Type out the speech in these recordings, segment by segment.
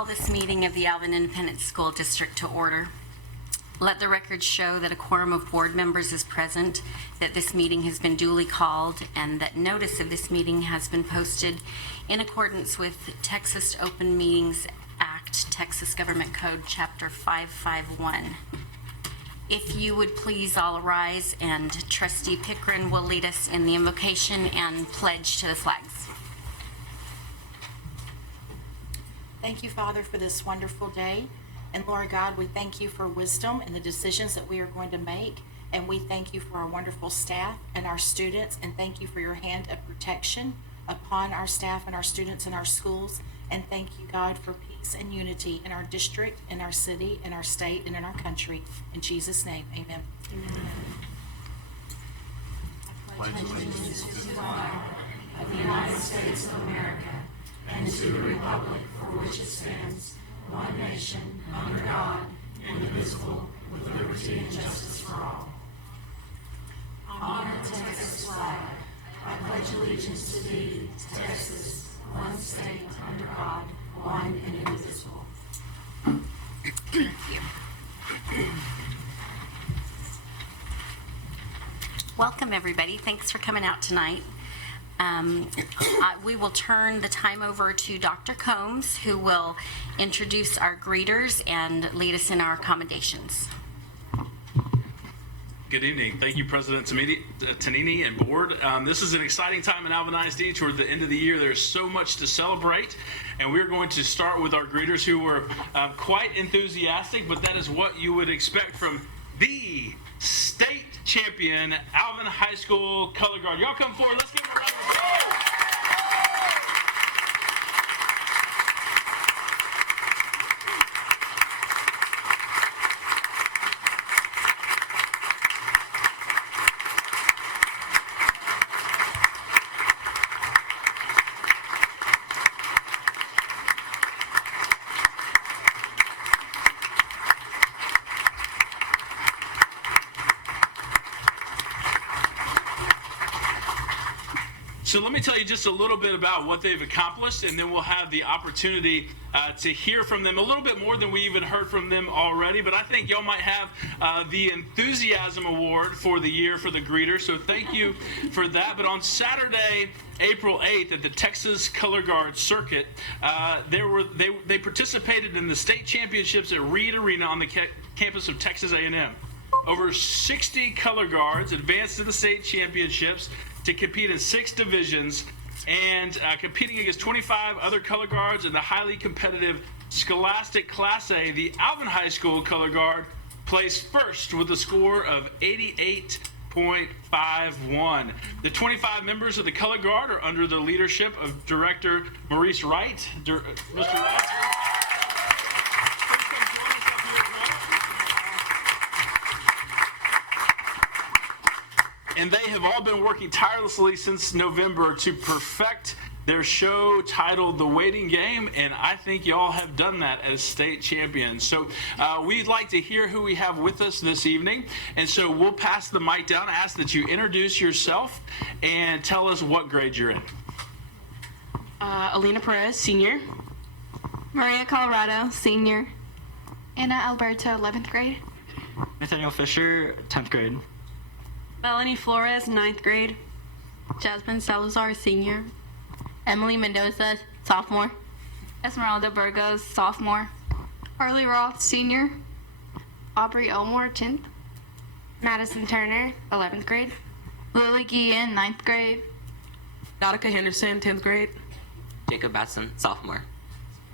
call this meeting of the Alvin Independent School District to order. Let the record show that a quorum of board members is present, that this meeting has been duly called, and that notice of this meeting has been posted in accordance with Texas Open Meetings Act, Texas Government Code, Chapter 551. If you would please all rise, and Trustee Pickren will lead us in the invocation and pledge to the flags. Thank you, Father, for this wonderful day. And Lord God, we thank you for wisdom and the decisions that we are going to make. And we thank you for our wonderful staff and our students. And thank you for your hand of protection upon our staff and our students in our schools. And thank you, God, for peace and unity in our district, in our city, in our state, and in our country. In Jesus' name, amen. Amen. I pledge allegiance to the flag of the United States of America and to the republic for which it stands, one nation, under God, indivisible, with liberty and justice for all. Honor the Texas flag. I pledge allegiance to thee, Texas, one state, under God, one and indivisible. Thank you. Welcome, everybody. Thanks for coming out tonight. We will turn the time over to Dr. Combs, who will introduce our greeters and lead us in our accommodations. Good evening. Thank you, President Tanini and board. This is an exciting time in Alvin ISD. Toward the end of the year, there's so much to celebrate, and we're going to start with our greeters who were quite enthusiastic, but that is what you would expect from the state champion, Alvin High School color guard. Y'all come forward. Let's give them a round of applause. So let me tell you just a little bit about what they've accomplished, and then we'll have the opportunity to hear from them a little bit more than we even heard from them already. But I think y'all might have the Enthusiasm Award for the year for the greeters, so thank you for that. But on Saturday, April 8th, at the Texas Color Guard Circuit, they participated in the state championships at Reed Arena on the campus of Texas A&M. Over 60 color guards advanced to the state championships to compete in 6 divisions, and competing against 25 other color guards in the highly competitive Scholastic Class A. The Alvin High School color guard placed first with a score of 88.51. The 25 members of the color guard are under the leadership of Director Maurice Wright. Mr. Wright. And they have all been working tirelessly since November to perfect their show titled The Waiting Game, and I think y'all have done that as state champions. So we'd like to hear who we have with us this evening, and so we'll pass the mic down. I ask that you introduce yourself and tell us what grade you're in. Alina Perez, senior. Maria Colorado, senior. Anna Alberto, 11th grade. Nathaniel Fisher, 10th grade. Melanie Flores, 9th grade. Jasmine Salazar, senior. Emily Mendoza, sophomore. Esmeralda Burgos, sophomore. Harley Roth, senior. Aubrey Elmore, 10th. Madison Turner, 11th grade. Lily Guillen, 9th grade. Nautica Henderson, 10th grade. Jacob Batson, sophomore.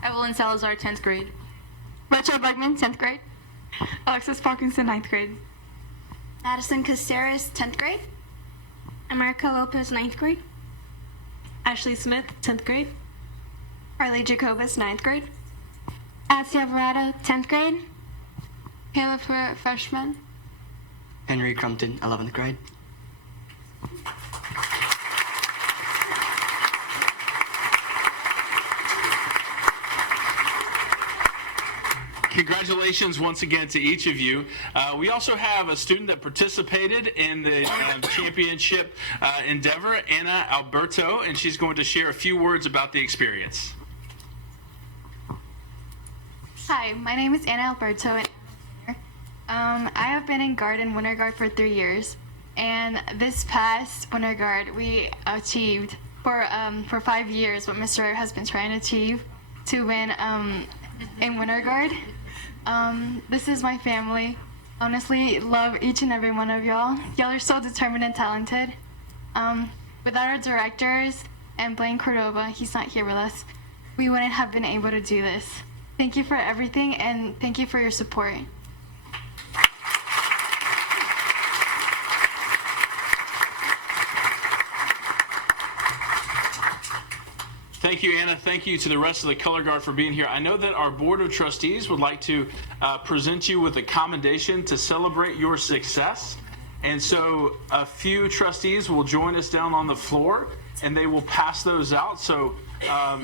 Evelyn Salazar, 10th grade. Rachel Bugman, 10th grade. Alexis Parkinson, 9th grade. Madison Caceres, 10th grade. America Lopez, 9th grade. Ashley Smith, 10th grade. Riley Jacobus, 9th grade. Assia Alvarado, 10th grade. Caleb Pruitt, freshman. Henry Crumpton, 11th grade. Congratulations once again to each of you. We also have a student that participated in the championship endeavor, Anna Alberto, and she's going to share a few words about the experience. Hi, my name is Anna Alberto. And I have been in Guard and Winter Guard for 3 years, and this past Winter Guard we achieved for 5 years what Mr. has been trying to achieve to win in Winter Guard. This is my family. Honestly, love each and every one of y'all. Y'all are so determined and talented. Without our directors and Blaine Cordova, he's not here with us, we wouldn't have been able to do this. Thank you for everything, and thank you for your support. Thank you, Anna. Thank you to the rest of the Color Guard for being here. I know that our Board of Trustees would like to present you with a commendation to celebrate your success. And so a few trustees will join us down on the floor, and they will pass those out. So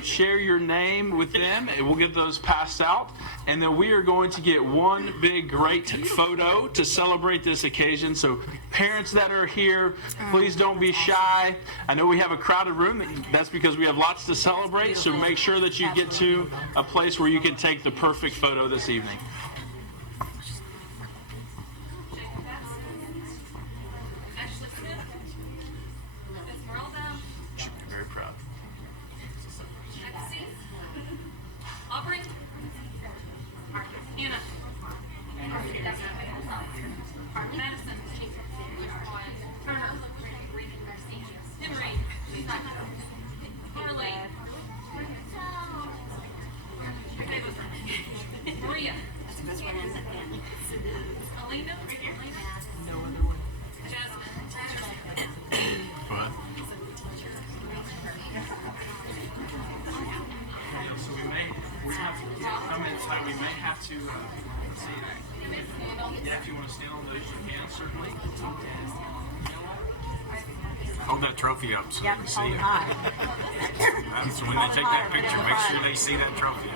share your name with them, and we'll get those passed out. And then we are going to get one big, great photo to celebrate this occasion. So parents that are here, please don't be shy. I know we have a crowded room. That's because we have lots to celebrate. So make sure that you get to a place where you can take the perfect photo this evening. We may have to see if you want to stand on those, you can certainly. Hold that trophy up so they can see it. That's when they take that picture, make sure they see that trophy.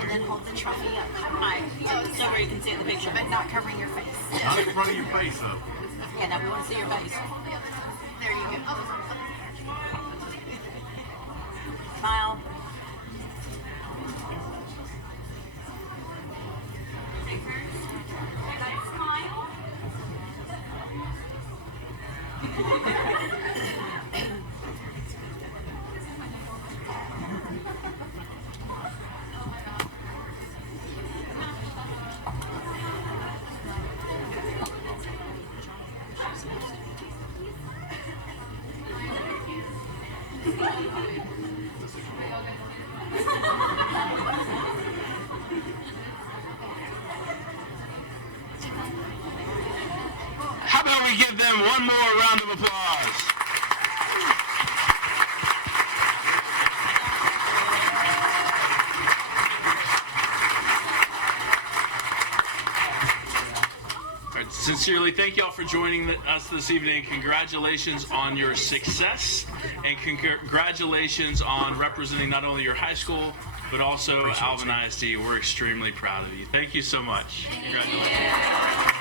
And then hold the trophy up high, so where you can see the picture, but not covering your face. Not in front of your face, though. Yeah, now we want to see your face. There you go. Smile. How about we give them one more round of applause? All right, sincerely, thank you all for joining us this evening. Congratulations on your success, and congratulations on representing not only your high school, but also Alvin ISD. We're extremely proud of you. Thank you so much. Congratulations. Congratulations.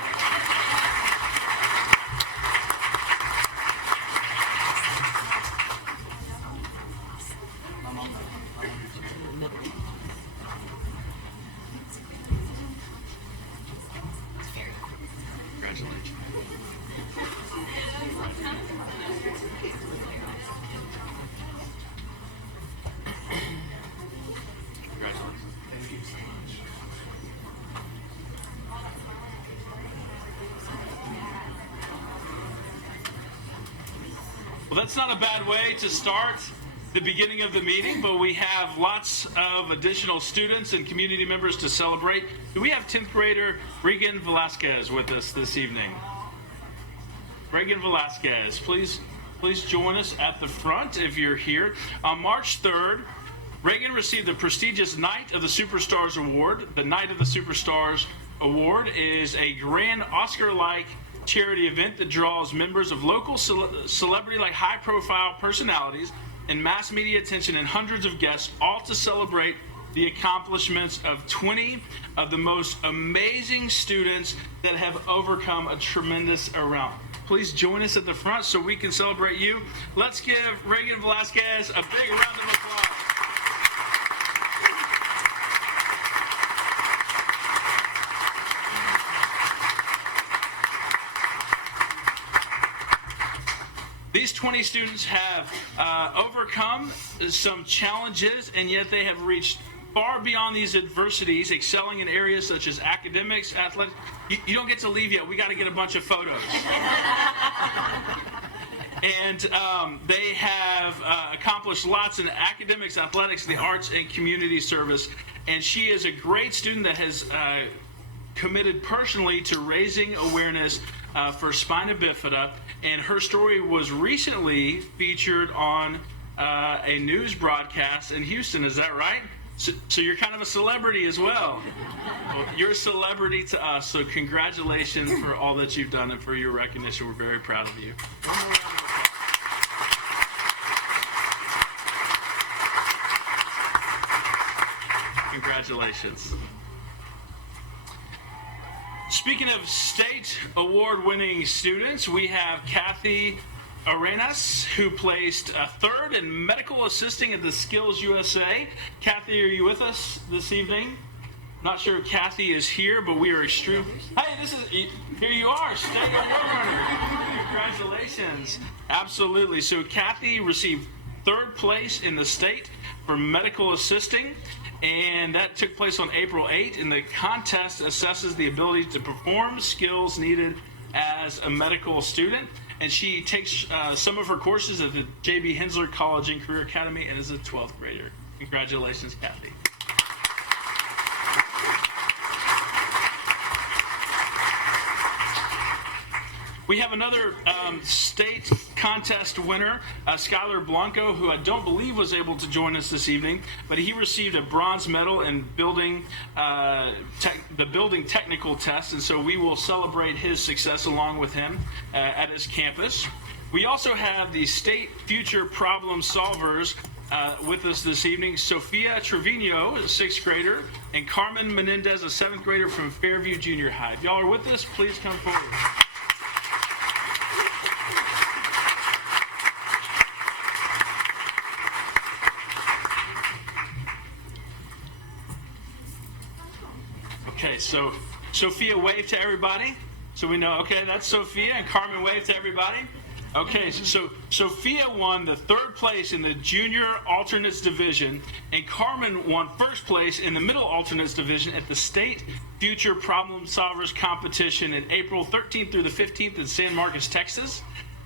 Well, that's not a bad way to start the beginning of the meeting, but we have lots of additional students and community members to celebrate. Do we have 10th grader Regan Velasquez with us this evening? Regan Velasquez, please join us at the front if you're here. On March 3rd, Reagan received the prestigious Knight of the Superstars Award. The Knight of the Superstars Award is a grand Oscar-like charity event that draws members of local celebrity-like high-profile personalities and mass media attention and hundreds of guests, all to celebrate the accomplishments of 20 of the most amazing students that have overcome a tremendous amount. Please join us at the front so we can celebrate you. Let's give Reagan Velasquez a big round of applause. These 20 students have overcome some challenges, and yet they have reached far beyond these adversities, excelling in areas such as academics, athletics. You don't get to leave yet. We got to get a bunch of photos. And they have accomplished lots in academics, athletics, the arts, and community service. And she is a great student that has committed personally to raising awareness for spina bifida. And her story was recently featured on a news broadcast in Houston. Is that right? So you're kind of a celebrity as well. Well, you're a celebrity to us, so congratulations for all that you've done and for your recognition. We're very proud of you. Congratulations. Speaking of state award-winning students, we have Kathy Arenas, who placed third in medical assisting at the Skills USA. Kathy, are you with us this evening? Not sure if Kathy is here, but we are extremely... Hey, here you are, state award winner. Congratulations. Absolutely. So Kathy received third place in the state for medical assisting, and that took place on April 8th, and the contest assesses the ability to perform skills needed as a medical student. And she takes some of her courses at the J.B. Hensler College and Career Academy and is a 12th grader. Congratulations, Kathy. We have another state contest winner, Skylar Blanco, who I don't believe was able to join us this evening, but he received a bronze medal in building the building technical test, and so we will celebrate his success along with him at his campus. We also have the state future problem solvers with us this evening. Sophia Trevino, a 6th grader, and Carmen Menendez, a 7th grader from Fairview Junior High. If y'all are with us, please come forward. Okay, so Sophia, wave to everybody. So we know, okay, that's Sophia, and Carmen, wave to everybody. Okay, so Sophia won the 3rd place in the junior alternates division, and Carmen won 1st place in the middle alternates division at the State Future Problem Solvers Competition in April 13th through the 15th in San Marcos, Texas.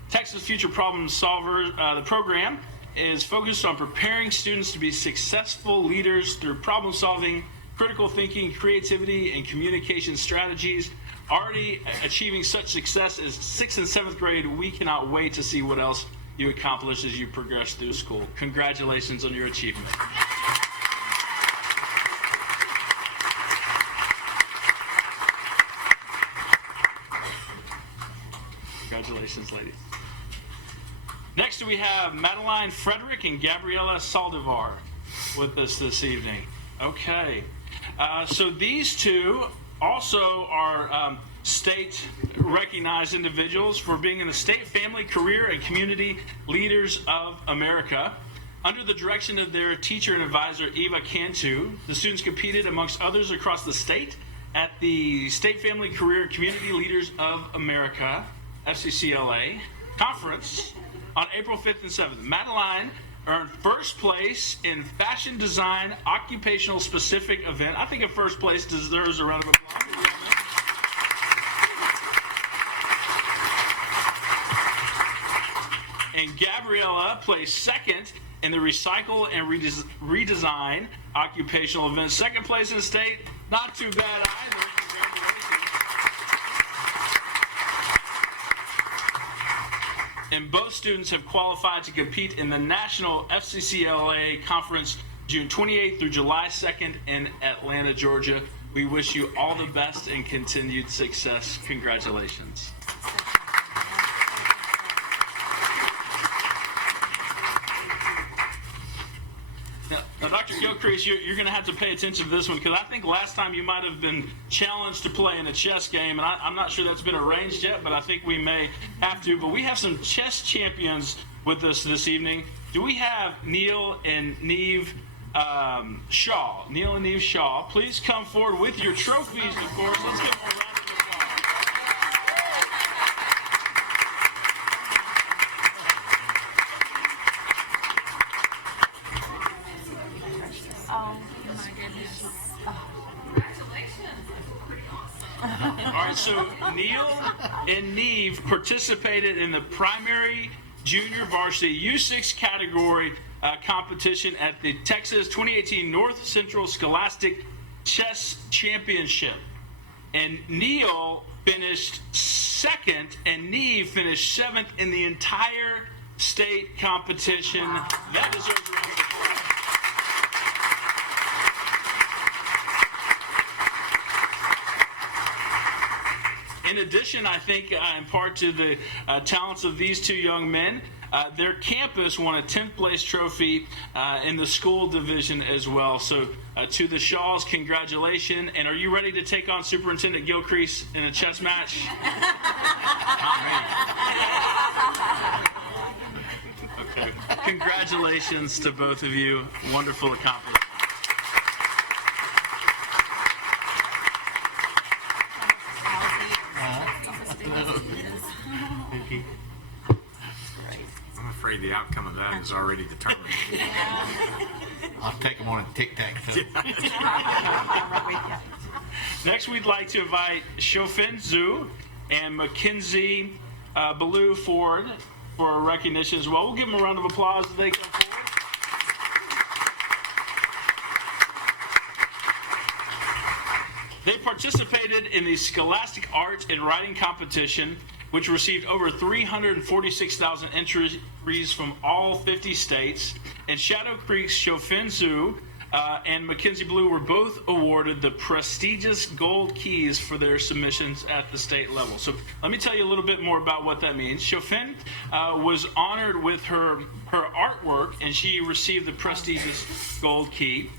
Texas Future Problem Solver, the program is focused on preparing students to be successful leaders through problem solving, critical thinking, creativity, and communication strategies. Already achieving such success as 6th and 7th grade, we cannot wait to see what else you accomplish as you progress through school. Congratulations on your achievement. Congratulations, ladies. Next, we have Madeline Frederick and Gabriella Saldivar with us this evening. Okay. So these two also are state recognized individuals for being in the State Family, Career, and Community Leaders of America. Under the direction of their teacher and advisor, Eva Cantu, the students competed amongst others across the state at the State Family, Career, and Community Leaders of America, FCCLA, conference on April 5th and 7th. Madeline earned 1st place in fashion design occupational specific event. I think a 1st place deserves a round of applause. And Gabriella placed 2nd in the recycle and redesign occupational event. 2nd place in the state, not too bad either. And both students have qualified to compete in the National FCCLA Conference June 28th through July 2nd in Atlanta, Georgia. We wish you all the best and continued success. Congratulations. Now Dr. Gilcrease, you're going to have to pay attention to this one because I think last time you might have been challenged to play in a chess game, and I'm not sure that's been arranged yet, but I think we may have to. But we have some chess champions with us this evening. Do we have Neil and Neve Shaw? Neil and Neve Shaw, please come forward with your trophies, of course. Let's give them a round of applause. All right, so Neil and Neve participated in the primary junior varsity U6 category competition at the Texas 2018 North Central Scholastic Chess Championship. And Neil finished second, and Neve finished seventh in the entire state competition. That deserves a round of applause. In addition, I think in part to the talents of these two young men, their campus won a 10th place trophy in the school division as well. So to the Shaws, congratulations. And are you ready to take on Superintendent Gilcrease in a chess match? Okay. Congratulations to both of you. Wonderful accomplishment. I'm afraid the outcome of that is already determined. I'll take them on a tic-tac-toe. Next, we'd like to invite Shofin Zhu and Mackenzie Ballou Ford for recognition as well. We'll give them a round of applause as they come forward. They participated in the Scholastic Art and Writing Competition, which received over 346,000 entries from all 50 states. And Shadow Creek's Shofin Zhu and Mackenzie Blue were both awarded the prestigious gold keys for their submissions at the state level. So let me tell you a little bit more about what that means. Shofin was honored with her artwork, and she received the prestigious gold key.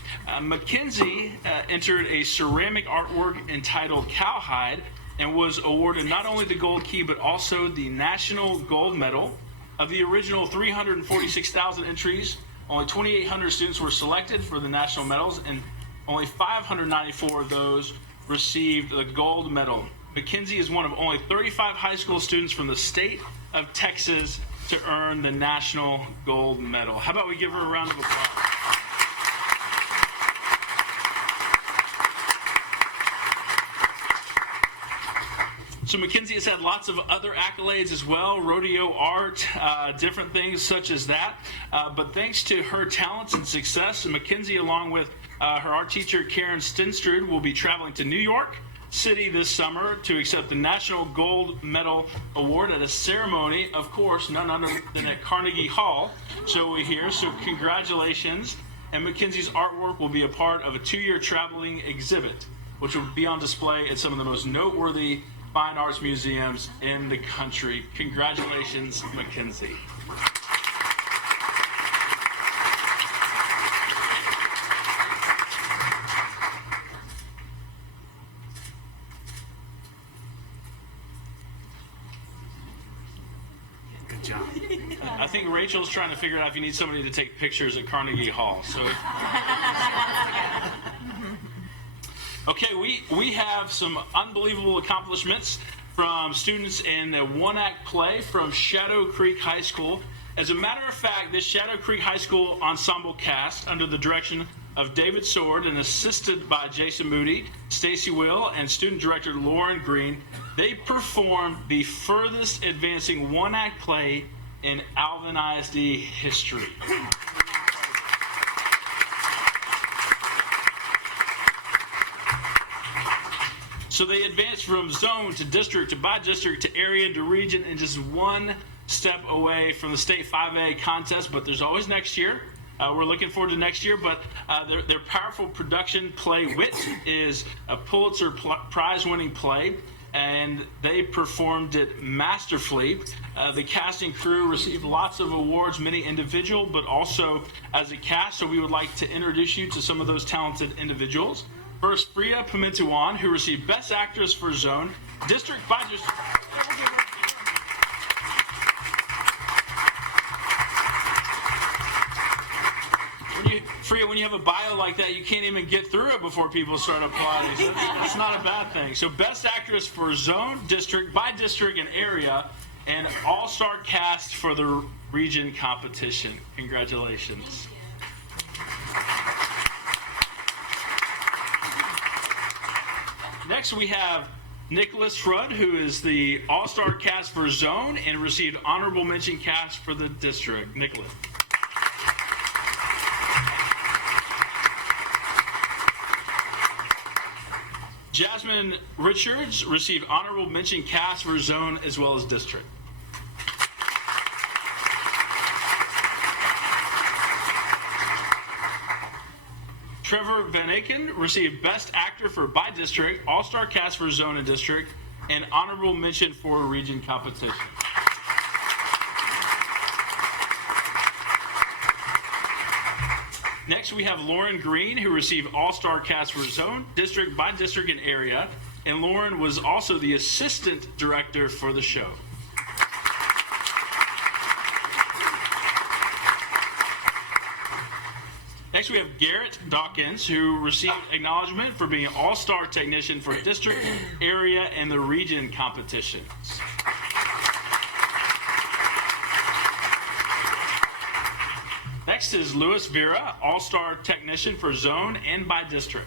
Mackenzie entered a ceramic artwork entitled Cowhide and was awarded not only the gold key but also the National Gold Medal. Of the original 346,000 entries, only 2,800 students were selected for the national medals, and only 594 of those received the gold medal. Mackenzie is one of only 35 high school students from the state of Texas to earn the national gold medal. How about we give her a round of applause? So Mackenzie has had lots of other accolades as well, rodeo art, different things such as that. But thanks to her talents and success, Mackenzie, along with her art teacher, Karen Stenstrud, will be traveling to New York City this summer to accept the National Gold Medal Award at a ceremony, of course, none other than at Carnegie Hall. So we hear, so congratulations. And Mackenzie's artwork will be a part of a 2-year traveling exhibit, which will be on display at some of the most noteworthy fine arts museums in the country. Congratulations, Mackenzie. Good job. I think Rachel's trying to figure out if you need somebody to take pictures at Carnegie Hall. So, okay, we have some unbelievable accomplishments from students in a one-act play from Shadow Creek High School. As a matter of fact, this Shadow Creek High School ensemble cast, under the direction of David Sword and assisted by Jason Moody, Stacy Will, and student director Lauren Green, they performed the furthest advancing one-act play in Alvin ISD history. So they advanced from zone to district to by district to area to region and just one step away from the state 5A contest, but there's always next year. We're looking forward to next year, but their powerful production play, Wit, is a Pulitzer Prize-winning play. and they performed it masterfully. The casting crew received lots of awards, many individual, but also as a cast. So we would like to introduce you to some of those talented individuals. First, Priya Pimentuan, who received Best Actress for Zone, District by District. Priya, when you have a bio like that, you can't even get through it before people start applauding. So that's not a bad thing. So Best Actress for Zone, District by District, and Area, and All-Star Cast for the region competition. Congratulations. Next, we have Nicholas Rudd, who is the All-Star Cast for Zone and received Honorable Mention Cast for the District. Nicholas. Jasmine Richards received Honorable Mention Cast for Zone as well as District. Trevor Van Aken received Best Actor for By District, All-Star Cast for Zone and District, and Honorable Mention for Region Competition. Next, we have Lauren Green, who received All-Star Cast for Zone, District by District, and Area, and Lauren was also the Assistant Director for the show. Next, we have Garrett Dawkins, who received acknowledgement for being an All-Star Technician for District, Area, and the Region competitions. Next is Louis Vera, All-Star Technician for Zone and by District.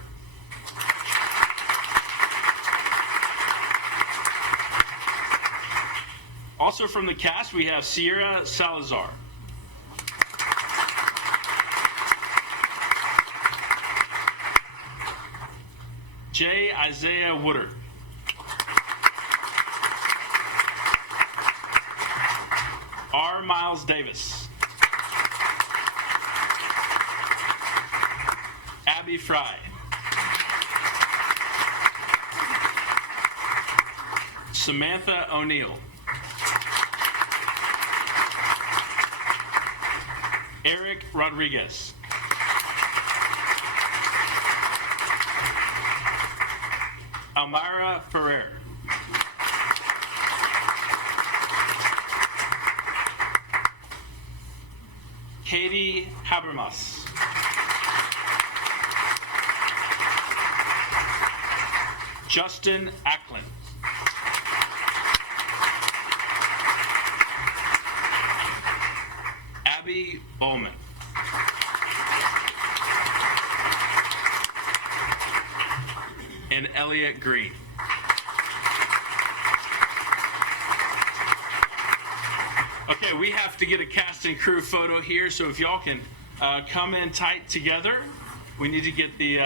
Also from the cast, we have Sierra Salazar. J. Isaiah Woodard. R. Miles Davis. Abby Fry. Samantha O'Neill. Eric Rodriguez. Almira Ferrer. Katie Habermas. Justin Ackland. Abby Bowman. And Elliot Green. Okay, we have to get a cast and crew photo here, so if y'all can come in tight together, we need to get the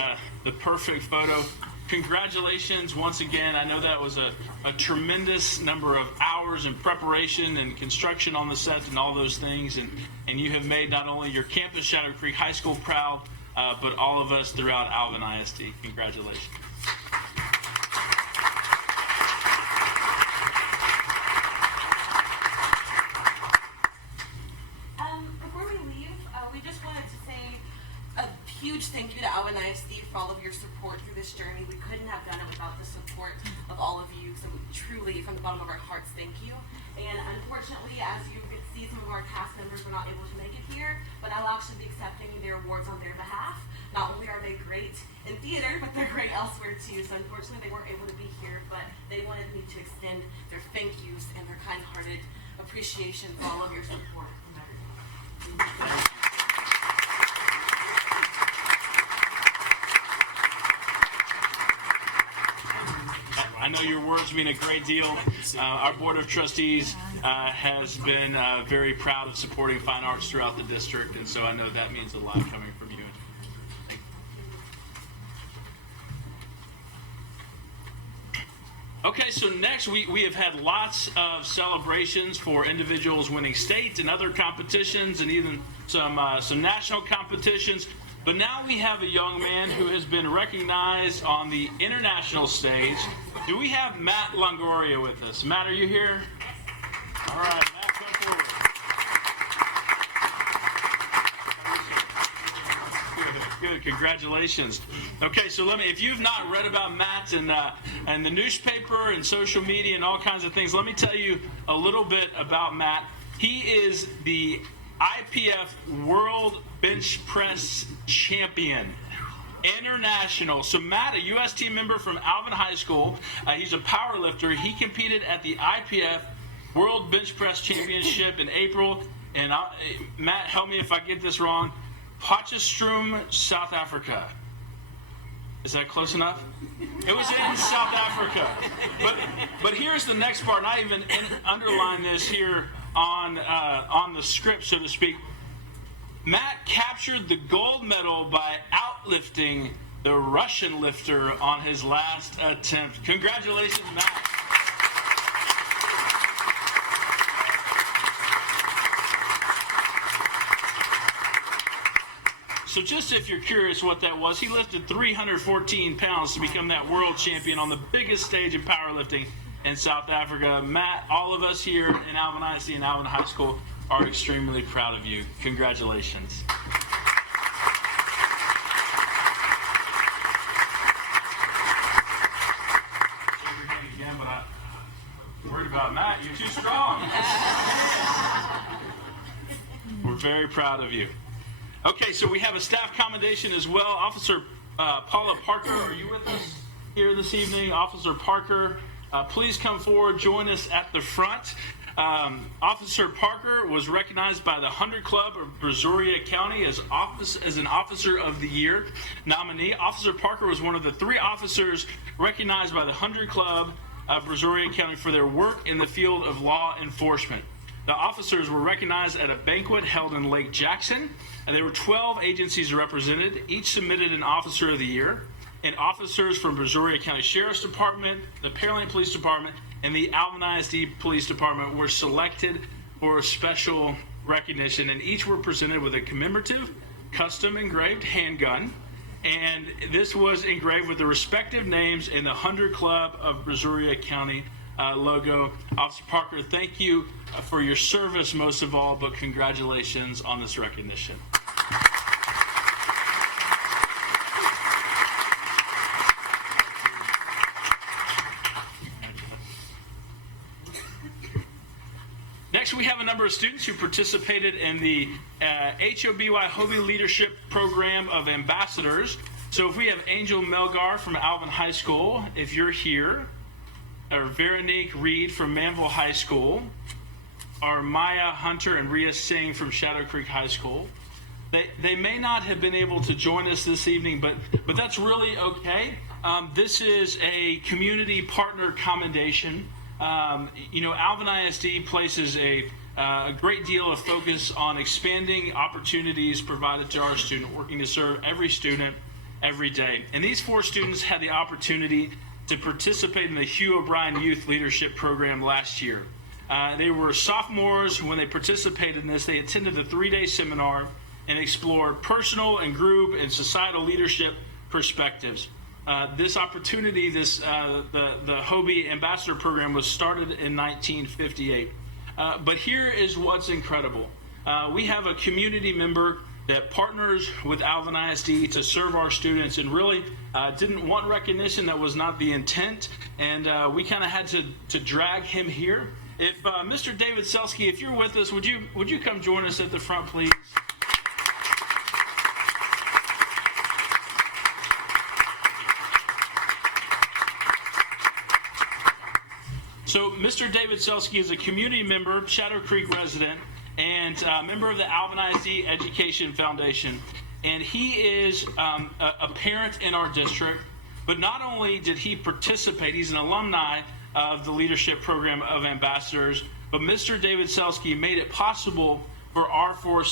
perfect photo. Congratulations once again. I know that was a tremendous number of hours in preparation and construction on the set and all those things, and you have made not only your campus, Shadow Creek High School, proud, but all of us throughout Alvin ISD. Congratulations. Before we leave, we just wanted to say a huge thank you to Alvin ISD for all of your support through this journey. We couldn't have done it without the support of all of you, so we truly, from the bottom of our hearts, thank you. And unfortunately, as you can see, some of our cast members were not able to make it here, but I'll actually be accepting their awards on their behalf. Not only are they great in theater, but they're great elsewhere too. So unfortunately, they weren't able to be here, but they wanted me to extend their thank yous and their kind-hearted appreciation for all of your support from everyone. I know your words mean a great deal. Our Board of Trustees has been very proud of supporting fine arts throughout the district, and so I know that means a lot coming from you. Okay, so next we have had lots of celebrations for individuals winning state and other competitions, and even some national competitions. But now we have a young man who has been recognized on the international stage Do we have Matt Longoria with us? Matt, are you here? All right, Matt, come forward. Good, congratulations. Okay, so if you've not read about Matt and the newspaper and social media and all kinds of things, let me tell you a little bit about Matt. He is the IPF World Bench Press Champion. International. So Matt, a U.S. team member from Alvin High School, he's a power lifter. He competed at the IPF World Bench Press Championship in April. And Matt, help me if I get this wrong. Potchefstroom, South Africa. Is that close enough? It was in South Africa. But here's the next part, and I even underline this here on the script, so to speak. Matt captured the gold medal by outlifting the Russian lifter on his last attempt. Congratulations, Matt. So just if you're curious what that was, he lifted 314 pounds to become that world champion on the biggest stage in powerlifting in South Africa. Matt, all of us here in Alvin ISD and Alvin High School are extremely proud of you. Congratulations. Again, but I'm worried about Matt. You're too strong. We're very proud of you. Okay, so we have a staff commendation as well. Officer Paula Parker, are you with us here this evening? Officer Parker, please come forward, join us at the front. Officer Parker was recognized by the 100 Club of Brazoria County as an Officer of the Year nominee. Officer Parker was one of the 3 officers recognized by the 100 Club of Brazoria County for their work in the field of law enforcement. The officers were recognized at a banquet held in Lake Jackson, and there were 12 agencies represented. Each submitted an Officer of the Year, and officers from Brazoria County Sheriff's Department, the Pearland Police Department, and the Alvin ISD Police Department were selected for a special recognition, and each were presented with a commemorative, custom engraved handgun, and this was engraved with the respective names in the 100 Club of Brazoria County logo. Officer Parker, thank you for your service most of all, but congratulations on this recognition. Next, we have a number of students who participated in the HOBY Leadership Program of Ambassadors. So if we have Angel Melgar from Alvin High School, if you're here, or Veronique Reed from Manville High School, or Maya Hunter and Rhea Singh from Shadow Creek High School. They may not have been able to join us this evening, but that's really okay. This is a community partner commendation. Alvin ISD places a great deal of focus on expanding opportunities provided to our student, working to serve every student every day. And these 4 students had the opportunity to participate in the Hugh O'Brien Youth Leadership Program last year. They were sophomores when they participated in this. They attended a 3-day seminar and explored personal and group and societal leadership perspectives. This opportunity, the HOBY Ambassador Program was started in 1958. But here is what's incredible. We have a community member that partners with Alvin ISD to serve our students and really didn't want recognition. That was not the intent. And we kind of had to drag him here. If Mr. David Selsky, if you're with us, would you come join us at the front, please? So Mr. David Selsky is a community member, Shadow Creek resident, and a member of the Alvin ISD Education Foundation. And he is a parent in our district, but not only did he participate, he's an alumni of the Leadership Program of Ambassadors, but Mr. David Selsky made it possible for our 4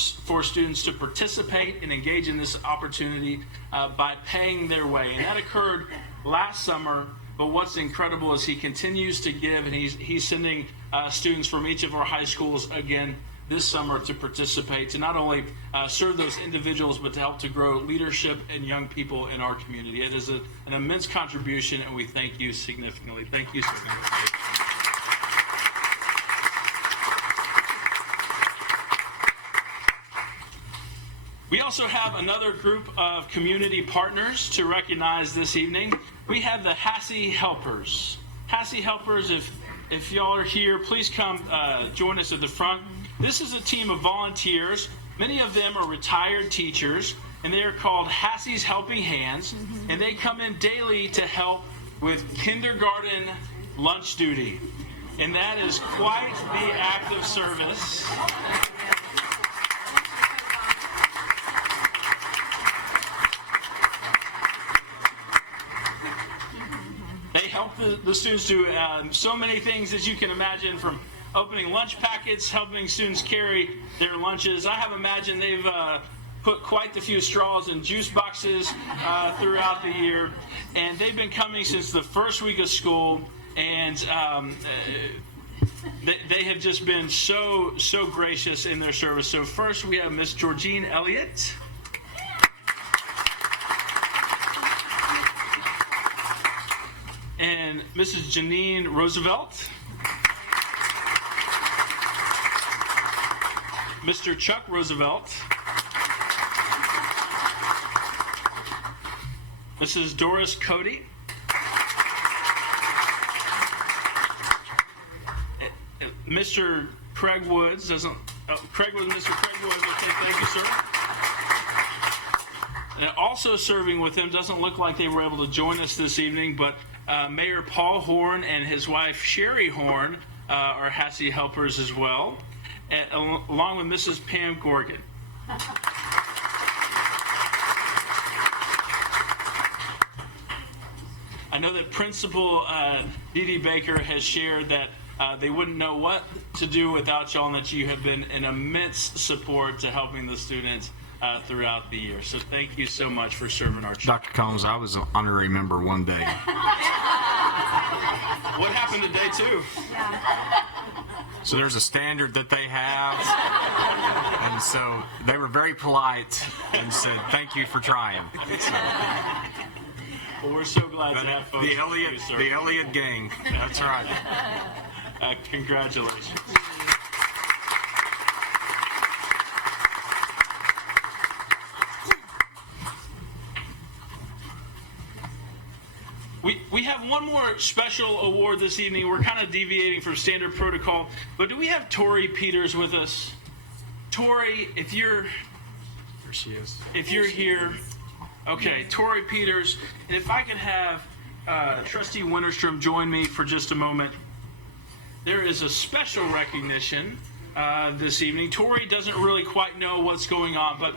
students to participate and engage in this opportunity by paying their way. And that occurred last summer, but what's incredible is he continues to give, and he's sending students from each of our high schools again this summer to participate, to not only serve those individuals, but to help to grow leadership and young people in our community. It is an immense contribution, and we thank you significantly. Thank you so much. We also have another group of community partners to recognize this evening. We have the Hassey Helpers. Hassey Helpers, if y'all are here, please come join us at the front. This is a team of volunteers. Many of them are retired teachers, and they are called Hassey's Helping Hands, and they come in daily to help with kindergarten lunch duty. And that is quite the act of service. They help the students do so many things as you can imagine, from opening lunch packets, helping students carry their lunches. I have imagined they've put quite a few straws in juice boxes throughout the year. And they've been coming since the first week of school, and they have just been so gracious in their service. So first we have Miss Georgine Elliott. And Mrs. Janine Roosevelt. Mr. Chuck Roosevelt. Mrs. Doris Cody. Mr. Craig Woods doesn't. Craig Woods, Mr. Craig Woods. Okay, thank you, sir. And also serving with him, doesn't look like they were able to join us this evening, but Mayor Paul Horn and his wife Sherry Horn are Hassey Helpers as well, along with Mrs. Pam Gorgon. I know that Principal Dee Dee Baker has shared that they wouldn't know what to do without y'all, and that you have been an immense support to helping the students throughout the year. So thank you so much for serving our children. Dr. Combs, I was an honorary member one day. What happened today, too? So there's a standard that they have, and so they were very polite and said, thank you for trying. So, Well, we're so glad to have folks. the Elliott gang, that's right. Congratulations. We have one more special award this evening. We're kind of deviating from standard protocol, but do we have Tori Peters with us? Tori, if you're There she is. if you're here, okay, Tori Peters, and if I could have Trustee Winterstrom join me for just a moment. There is a special recognition this evening. Tori doesn't really quite know what's going on, but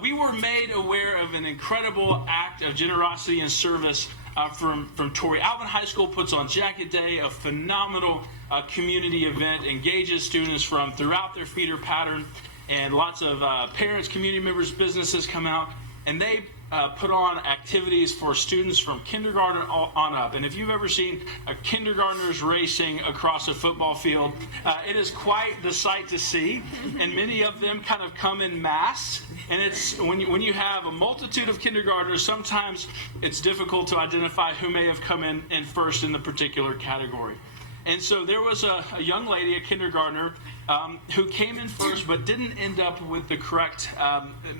we were made aware of an incredible act of generosity and service from Tori. Alvin High School puts on Jacket Day, a phenomenal community event, engages students from throughout their feeder pattern, and lots of parents, community members, businesses come out, and they put on activities for students from kindergarten on up. And if you've ever seen kindergartners racing across a football field, it is quite the sight to see. And many of them kind of come in mass. And it's when you have a multitude of kindergartners, sometimes it's difficult to identify who may have come in first in the particular category. And so there was a young lady, a kindergartner, who came in first but didn't end up with the correct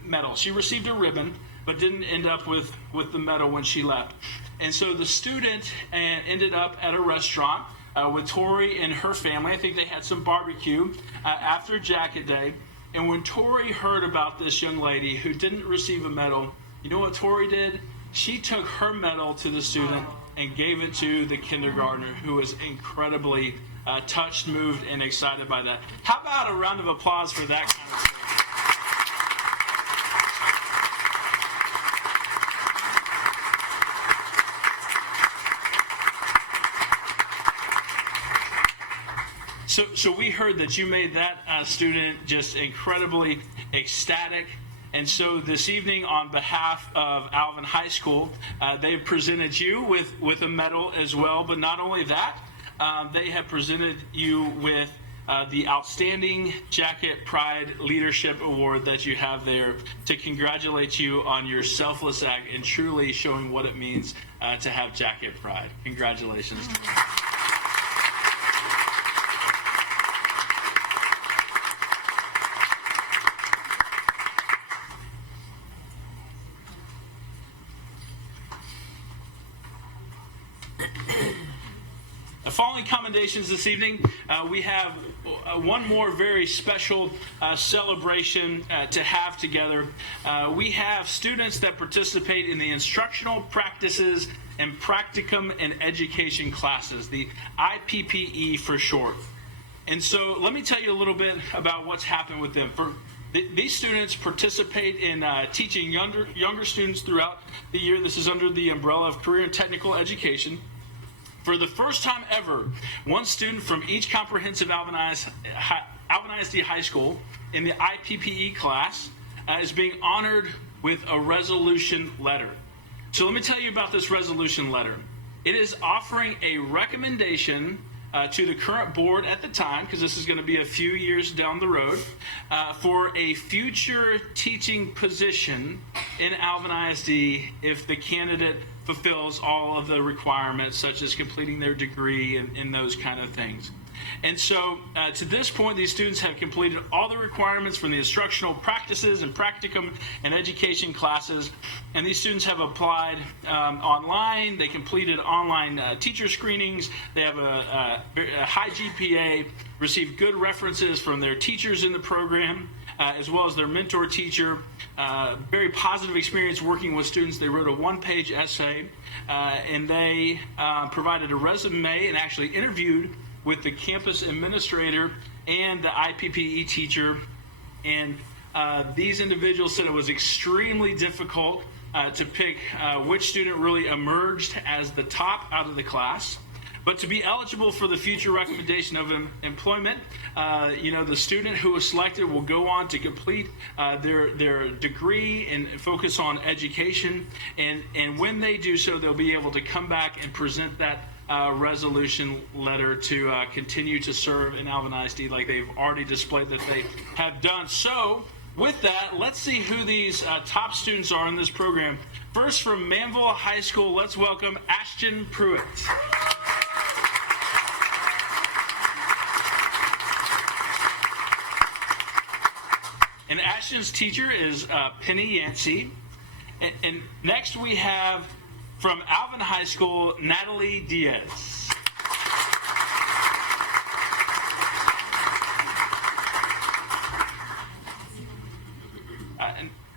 medal. She received a ribbon, but didn't end up with the medal when she left. And so the student ended up at a restaurant with Tori and her family. I think they had some barbecue after Jacket Day. And when Tori heard about this young lady who didn't receive a medal, you know what Tori did? She took her medal to the student and gave it to the kindergartner, who was incredibly touched, moved, and excited by that. How about a round of applause for that kind of thing? So we heard that you made that student just incredibly ecstatic. And so this evening, on behalf of Alvin High School, they've presented you with a medal as well. But not only that, they have presented you with the Outstanding Jacket Pride Leadership Award that you have there to congratulate you on your selfless act and truly showing what it means to have jacket pride. Congratulations. Following commendations this evening, we have one more very special celebration to have together. We have students that participate in the instructional practices and practicum and education classes, the IPPE for short. And so let me tell you a little bit about what's happened with them. These students participate in teaching younger students throughout the year. This is under the umbrella of career and technical education. For the first time ever, one student from each comprehensive Alvin ISD high school in the IPPE class is being honored with a resolution letter. So let me tell you about this resolution letter. It is offering a recommendation to the current board at the time, because this is going to be a few years down the road, for a future teaching position in Alvin ISD if the candidate fulfills all of the requirements, such as completing their degree and those kind of things. And so to this point, these students have completed all the requirements from the instructional practices and practicum and education classes. And these students have applied online. They completed online teacher screenings. They have a high GPA, received good references from their teachers in the program, as well as their mentor teacher. Very positive experience working with students. They wrote a one-page essay, and they provided a resume and actually interviewed with the campus administrator and the IPPE teacher. And these individuals said it was extremely difficult to pick which student really emerged as the top out of the class. But to be eligible for the future recommendation of employment, the student who was selected will go on to complete their degree and focus on education. And when they do so, they'll be able to come back and present that resolution letter to continue to serve in Alvin ISD like they've already displayed that they have done. So with that, let's see who these top students are in this program. First, from Manville High School, let's welcome Ashton Pruitt. And Ashton's teacher is Penny Yancey. And next we have from Alvin High School, Natalie Diaz.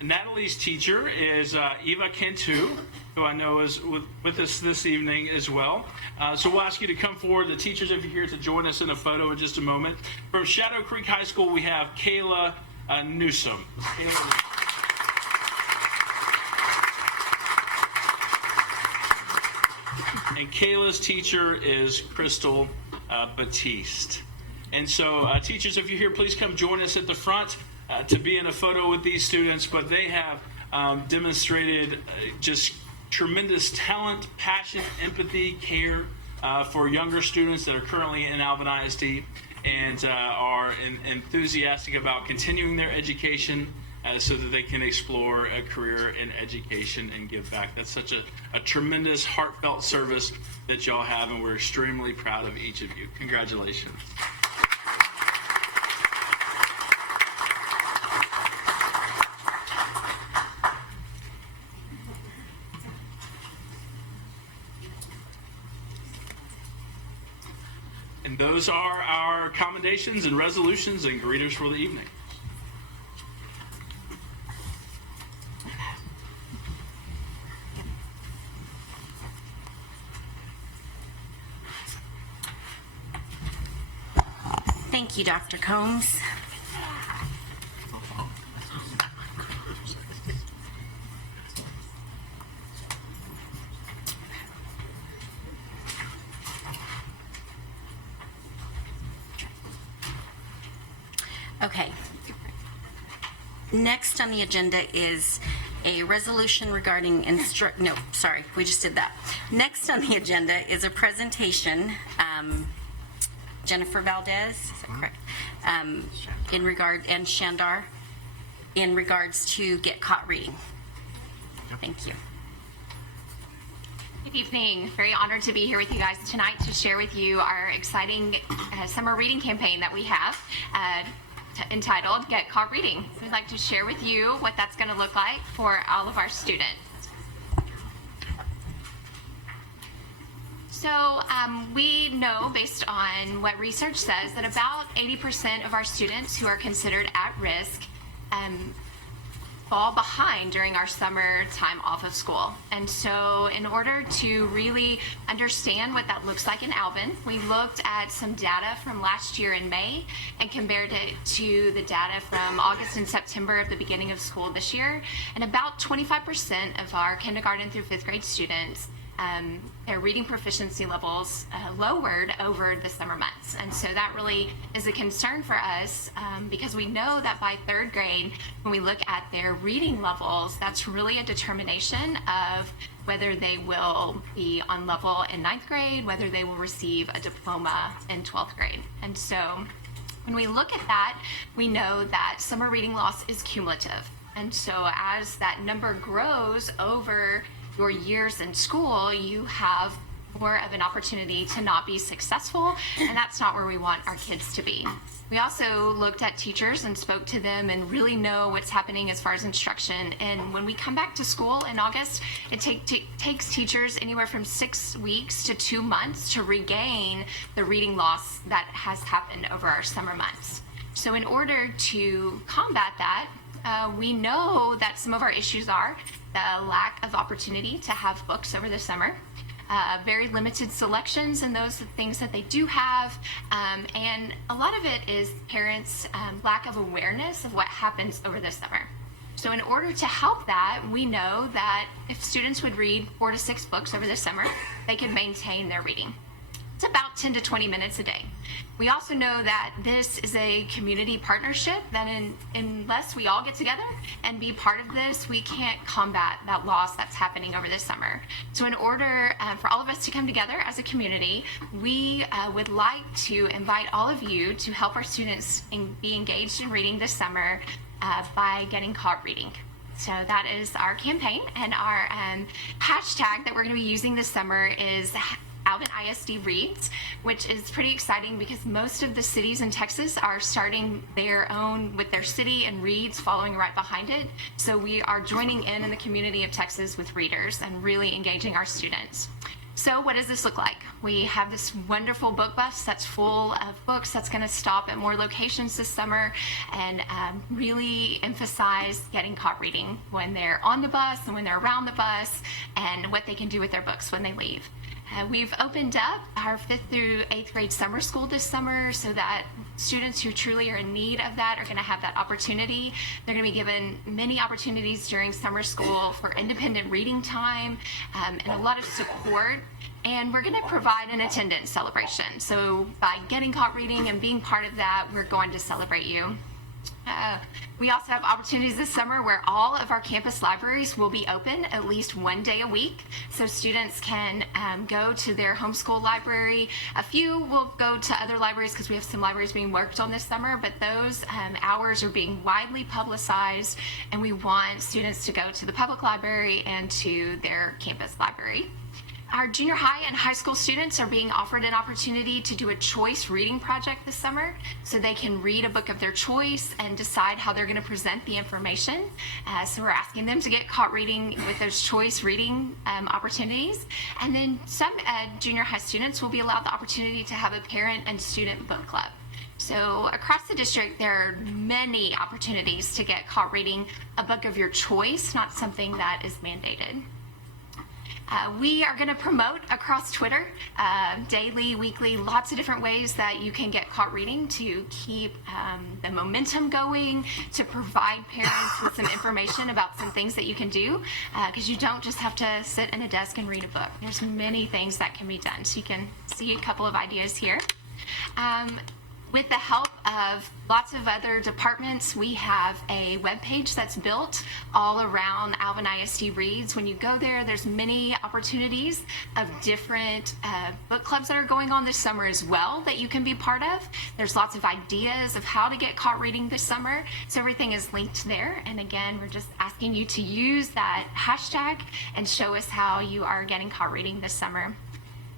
Natalie's teacher is Eva Cantu, who I know is with us this evening as well. So we'll ask you to come forward, the teachers, if you're here, to join us in a photo in just a moment. From Shadow Creek High School, we have Kayla Newsom. And Kayla's teacher is Crystal Batiste. And so, teachers, if you're here, please come join us at the front to be in a photo with these students. But they have demonstrated just tremendous talent, passion, empathy, care for younger students that are currently in Alvin ISD and are enthusiastic about continuing their education so that they can explore a career in education and give back. That's such a tremendous, heartfelt service that y'all have, and we're extremely proud of each of you. Congratulations. And those are our commendations and resolutions and greeters for the evening. Thank you, Dr. Combs. Okay. Next on the agenda is a resolution regarding we just did that. Next on the agenda is a presentation Jennifer Valdez, is that correct? And Shandar, in regards to Get Caught Reading. Thank you. Good evening. Very honored to be here with you guys tonight to share with you our exciting summer reading campaign that we have entitled Get Caught Reading. So we'd like to share with you what that's going to look like for all of our students. So we know, based on what research says, that about 80% of our students who are considered at risk fall behind during our summer time off of school. And so in order to really understand what that looks like in Alvin, we looked at some data from last year in May and compared it to the data from August and September of the beginning of school this year. And about 25% of our kindergarten through fifth grade students, their reading proficiency levels lowered over the summer months. And so that really is a concern for us because we know that by third grade, when we look at their reading levels, that's really a determination of whether they will be on level in ninth grade, whether they will receive a diploma in 12th grade. And so when we look at that, we know that summer reading loss is cumulative. And so as that number grows over your years in school, you have more of an opportunity to not be successful, and that's not where we want our kids to be. We also looked at teachers and spoke to them and really know what's happening as far as instruction. And when we come back to school in August, it takes teachers anywhere from 6 weeks to 2 months to regain the reading loss that has happened over our summer months. So in order to combat that, we know that some of our issues are the lack of opportunity to have books over the summer, very limited selections and those things that they do have, and a lot of it is parents' lack of awareness of what happens over the summer. So in order to help that, we know that if students would read 4 to 6 books over the summer, they could maintain their reading. It's about 10 to 20 minutes a day. We also know that this is a community partnership, that unless we all get together and be part of this, we can't combat that loss that's happening over the summer. So in order for all of us to come together as a community, we would like to invite all of you to help our students be engaged in reading this summer by getting caught reading. So that is our campaign, and our hashtag that we're going to be using this summer is Alvin ISD Reads, which is pretty exciting because most of the cities in Texas are starting their own with their city and reads following right behind it. So we are joining in the community of Texas with readers and really engaging our students. So what does this look like? We have this wonderful book bus that's full of books that's going to stop at more locations this summer and really emphasize getting caught reading when they're on the bus and when they're around the bus and what they can do with their books when they leave. We've opened up our 5th through 8th grade summer school this summer so that students who truly are in need of that are going to have that opportunity. They're going to be given many opportunities during summer school for independent reading time and a lot of support. And we're going to provide an attendance celebration. So by getting caught reading and being part of that, we're going to celebrate you. We also have opportunities this summer where all of our campus libraries will be open at least one day a week. So students can go to their homeschool library. A few will go to other libraries because we have some libraries being worked on this summer, but those hours are being widely publicized, and we want students to go to the public library and to their campus library. Our junior high and high school students are being offered an opportunity to do a choice reading project this summer, so they can read a book of their choice and decide how they're going to present the information. So we're asking them to get caught reading with those choice reading opportunities. And then some junior high students will be allowed the opportunity to have a parent and student book club. So across the district, there are many opportunities to get caught reading a book of your choice, not something that is mandated. We are going to promote across Twitter, daily, weekly, lots of different ways that you can get caught reading to keep the momentum going, to provide parents with some information about some things that you can do, because you don't just have to sit in a desk and read a book. There's many things that can be done. So you can see a couple of ideas here. With the help of lots of other departments, we have a webpage that's built all around Alvin ISD Reads. When you go there, there's many opportunities of different book clubs that are going on this summer as well that you can be part of. There's lots of ideas of how to get caught reading this summer. So everything is linked there. And again, we're just asking you to use that hashtag and show us how you are getting caught reading this summer.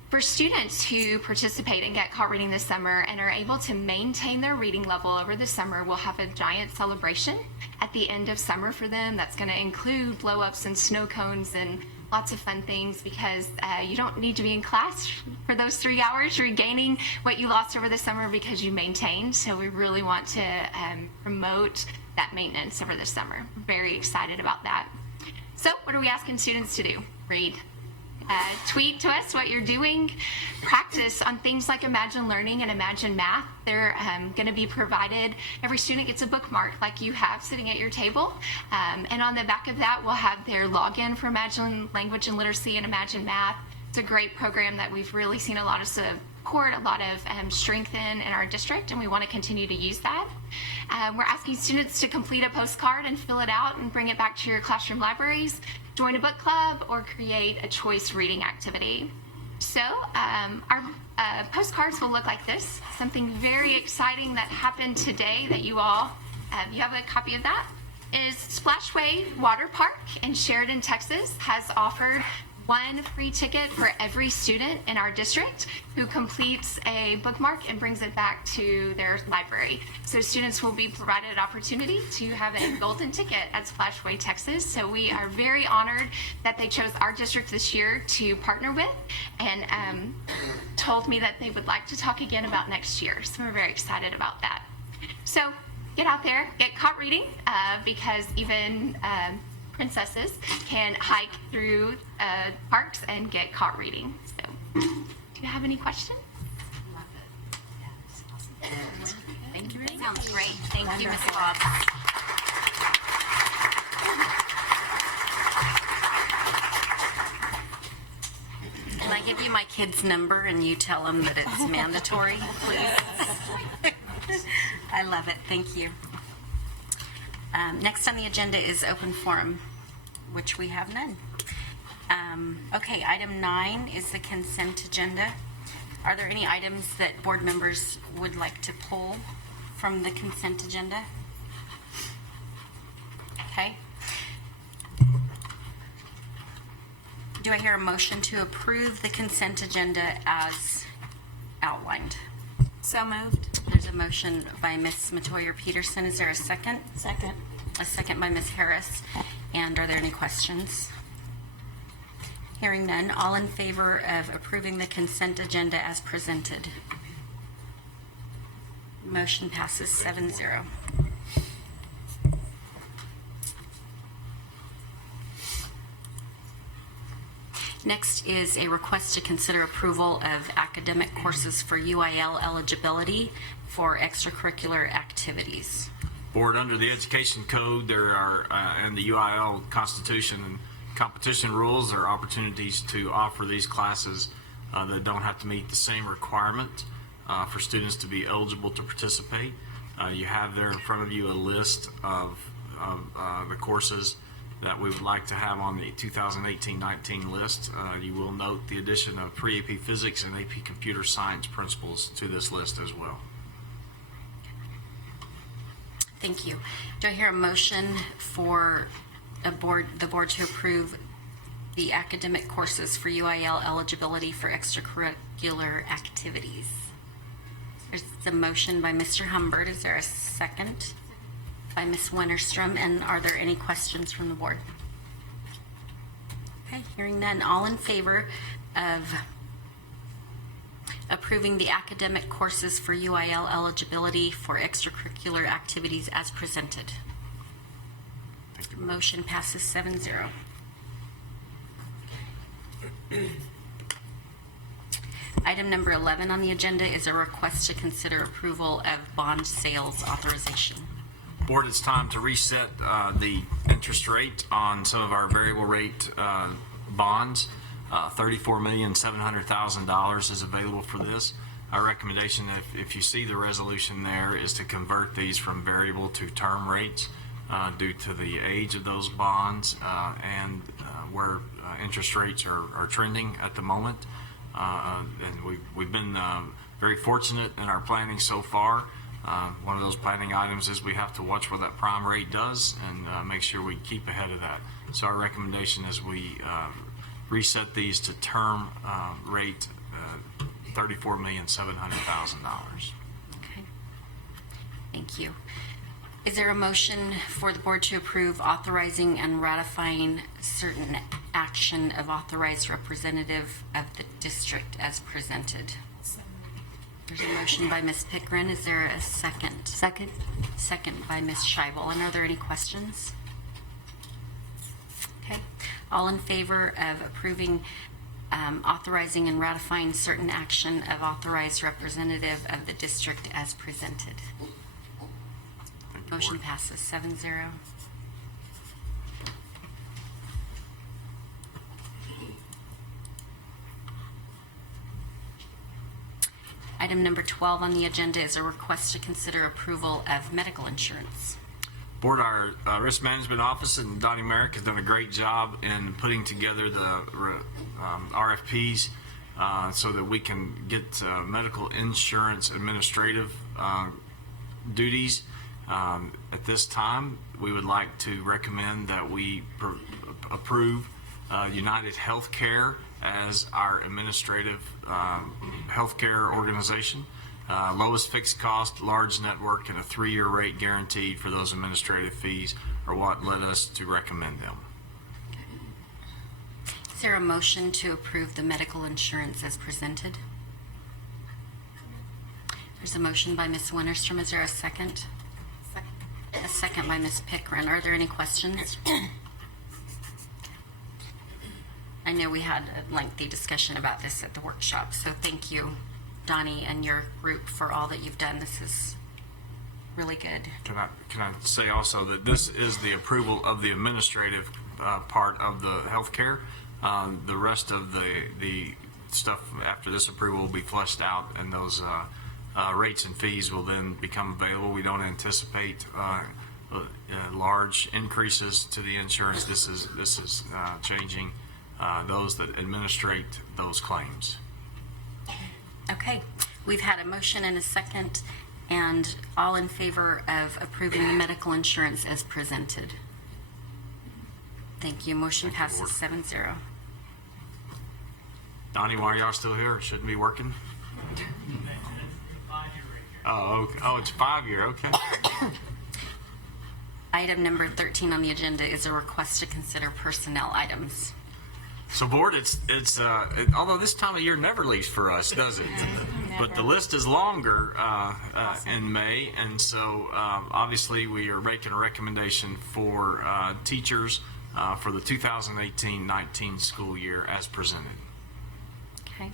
For students who participate and get caught reading this summer and are able to maintain their reading level over the summer, we'll have a giant celebration at the end of summer for them. That's going to include blow-ups and snow cones and lots of fun things, because you don't need to be in class for those 3 hours regaining what you lost over the summer because you maintained. So we really want to promote that maintenance over the summer. Very excited about that. So what are we asking students to do? Read. Tweet to us what you're doing. Practice on things like Imagine Learning and Imagine Math. They're going to be provided. Every student gets a bookmark like you have sitting at your table. And on the back of that, we'll have their login for Imagine Language and Literacy and Imagine Math. It's a great program that we've really seen a lot of support, a lot of strength in our district, and we want to continue to use that. We're asking students to complete a postcard and fill it out and bring it back to your classroom libraries, join a book club, or create a choice reading activity. So our postcards will look like this. Something very exciting that happened today that you all, you have a copy of that, is Splashway Water Park in Sheridan, Texas has offered 1 free ticket for every student in our district who completes a bookmark and brings it back to their library. So students will be provided an opportunity to have a golden ticket at Splashway, Texas. So we are very honored that they chose our district this year to partner with, and told me that they would like to talk again about next year. So we're very excited about that. So get out there, get caught reading, because even princesses can hike through parks and get caught reading. So, do you have any questions? Thank you. Sounds great. Thank you, Ms. Bob. Can I give you my kid's number and you tell them that it's mandatory, please? I love it. Thank you. Next on the agenda is open forum, which we have none. Okay, item 9 is the consent agenda. Are there any items that board members would like to pull from the consent agenda? Okay. Do I hear a motion to approve the consent agenda as outlined? So moved. There's a motion by Ms. Matoyer-Peterson. Is there a second? Second. A second by Ms. Harris. And are there any questions? Hearing none, all in favor of approving the consent agenda as presented? Motion passes 7-0. Next is a request to consider approval of academic courses for UIL eligibility for extracurricular activities. Board, under the Education Code, there are, and the UIL Constitution and competition rules, there are opportunities to offer these classes that don't have to meet the same requirement for students to be eligible to participate. You have there in front of you a list of the courses that we would like to have on the 2018-19 list. You will note the addition of pre-AP Physics and AP Computer Science principles to this list as well. Thank you. Do I hear a motion for the board to approve the academic courses for UIL eligibility for extracurricular activities? There's a motion by Mr. Humbert. Is there a second? By Ms. Winterstrom. And are there any questions from the board? Okay, hearing none. All in favor of approving the academic courses for UIL eligibility for extracurricular activities as presented? Motion passes 7-0. Item number 11 on the agenda is a request to consider approval of bond sales authorization. Board, it's time to reset the interest rate on some of our variable rate bonds. $34,700,000 is available for this. our recommendation, if you see the resolution there, is to convert these from variable to term rates due to the age of those bonds and where interest rates are trending at the moment. And we've been very fortunate in our planning so far. One of those planning items is we have to watch what that prime rate does and make sure we keep ahead of that. So our recommendation is we reset these to term rate $34,700,000. Okay. Thank you. Is there a motion for the board to approve authorizing and ratifying certain action of authorized representative of the district as presented? There's a motion by Ms. Pickren. Is there a second? Second. Second by Ms. Scheibel. And are there any questions? Okay. All in favor of approving, authorizing and ratifying certain action of authorized representative of the district as presented? Motion passes 7-0. Item number 12 on the agenda is a request to consider approval of medical insurance. Board, our risk management office and Donnie Merrick has done a great job in putting together the RFPs so that we can get medical insurance administrative duties. At this time, we would like to recommend that we approve United Healthcare as our administrative healthcare organization. Lowest fixed cost, large network, and a 3-year rate guaranteed for those administrative fees are what led us to recommend them. Is there a motion to approve the medical insurance as presented? There's a motion by Ms. Winterstrom. Is there a second? Second. A second by Ms. Pickren. Are there any questions? I know we had a lengthy discussion about this at the workshop, so thank you, Donnie, and your group for all that you've done. This is really good. Can I say also that this is the approval of the administrative part of the healthcare. The rest of the stuff after this approval will be fleshed out, and those rates and fees will then become available. We don't anticipate large increases to the insurance. This is changing those that administrate those claims. Okay, we've had a motion and a second, and all in favor of approving the medical insurance as presented. Thank you. Motion passes 7-0. Donnie, why are y'all still here? Shouldn't be working? Oh, okay. Oh, it's 5-year. Okay. Item number 13 on the agenda is a request to consider personnel items. So, board, it's although this time of year never leaves for us, does it? But the list is longer in May, and so obviously we are making a recommendation for teachers for the 2018-19 school year as presented. Okay.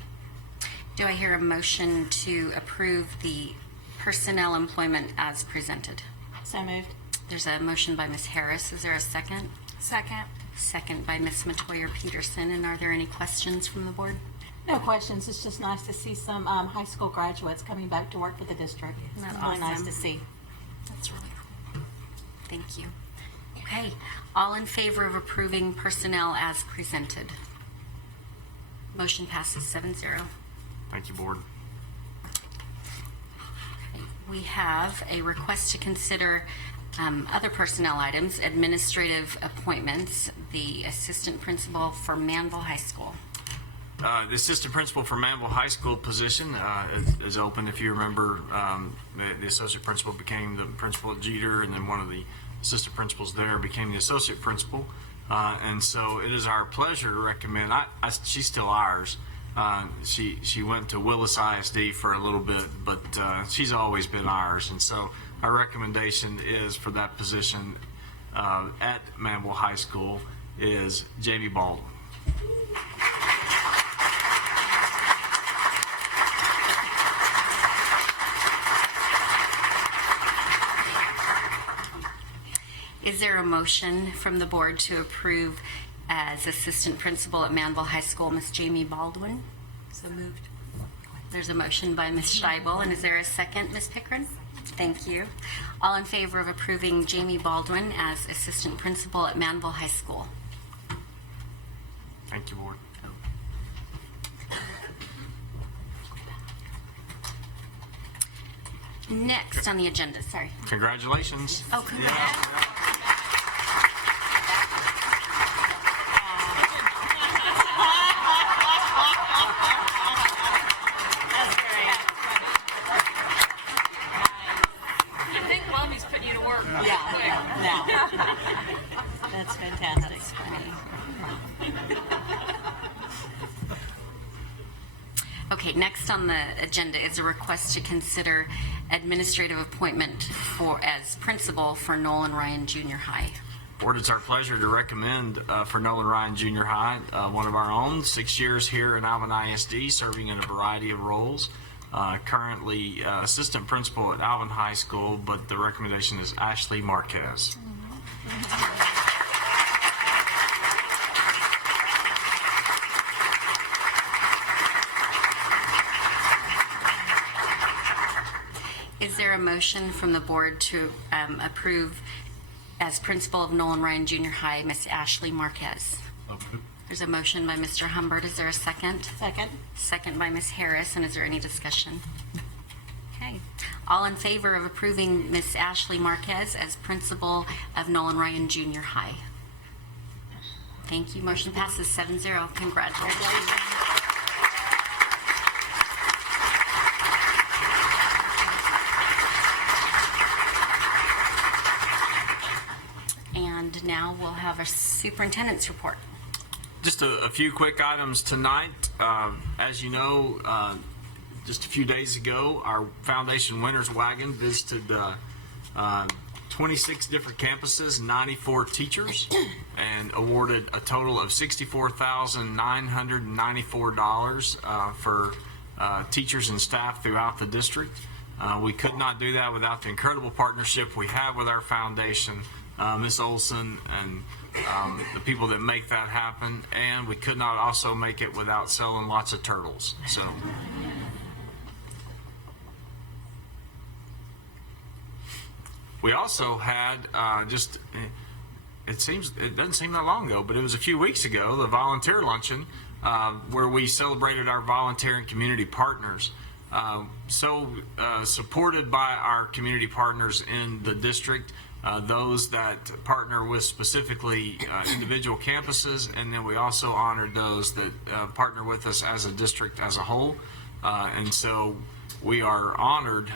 Do I hear a motion to approve the personnel employment as presented? So moved. There's a motion by Ms. Harris. Is there a second? Second. Second by Ms. Metoyer-Peterson. And are there any questions from the board? No questions. It's just nice to see some high school graduates coming back to work for the district. It's That's really nice awesome. to see. That's really cool. Thank you. Okay. All in favor of approving personnel as presented? Motion passes 7-0. Thank you, board. We have a request to consider other personnel items, administrative appointments, the assistant principal for Manville High School. The assistant principal for Manville High School position is open. If you remember, the associate principal became the principal at Jeter, and then one of the assistant principals there became the associate principal. And so it is our pleasure to recommend, she's still ours. She went to Willis ISD for a little bit, but she's always been ours. And so our recommendation is for that position at Manville High School is Jamie Baldwin. Is there a motion from the board to approve as assistant principal at Manville High School, Ms. Jamie Baldwin? So moved. There's a motion by Ms. Scheibel, and is there a second, Ms. Pickren? Thank you. All in favor of approving Jamie Baldwin as assistant principal at Manville High School? Thank you, Board. Next on the agenda, sorry. Congratulations. Oh, congrats. That's fantastic. Okay, next on the agenda is a request to consider administrative appointment as principal for Nolan Ryan Junior High. Board, it's our pleasure to recommend for Nolan Ryan Junior High, one of our own, 6 years here in Alvin ISD, serving in a variety of roles. Currently assistant principal at Alvin High School, but the recommendation is Ashley Marquez. Is there a motion from the board to approve as principal of Nolan Ryan Junior High, Miss Ashley Marquez? There's a motion by Mr. Humbert. Is there a second? Second. Second by Miss Harris. And is there any discussion? Okay. All in favor of approving Miss Ashley Marquez as principal of Nolan Ryan Junior High? Thank you. Motion passes 7-0. Congratulations. And now we'll have a superintendent's report. Just a few quick items tonight. As you know, just a few days ago, our Foundation Winners Wagon visited 26 different campuses, 94 teachers, and awarded a total of $64,994 for teachers and staff throughout the district. We could not do that without the incredible partnership we have with our foundation, Ms. Olson, and the people that make that happen, and we could not also make it without selling lots of turtles. So we also had it doesn't seem that long ago, but it was a few weeks ago, the volunteer luncheon where we celebrated our volunteer and community partners. Supported by our community partners in the district, those that partner with specifically individual campuses, and then we also honored those that partner with us as a district as a whole. And so we are honored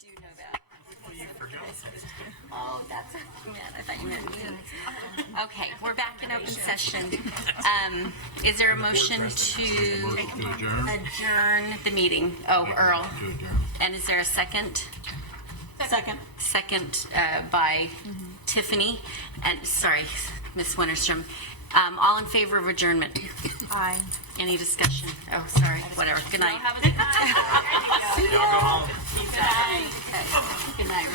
do know that. Oh, that's what you meant. I thought you meant me. Okay, we're back in open session. Is there a motion to adjourn the meeting? Oh, Earl. And is there a second? Second. Second by Tiffany. And sorry, Ms. Winterstrom. All in favor of adjournment? Aye. Any discussion? Oh, sorry. Whatever. Good night. Have a good night. Y'all go home. Good night.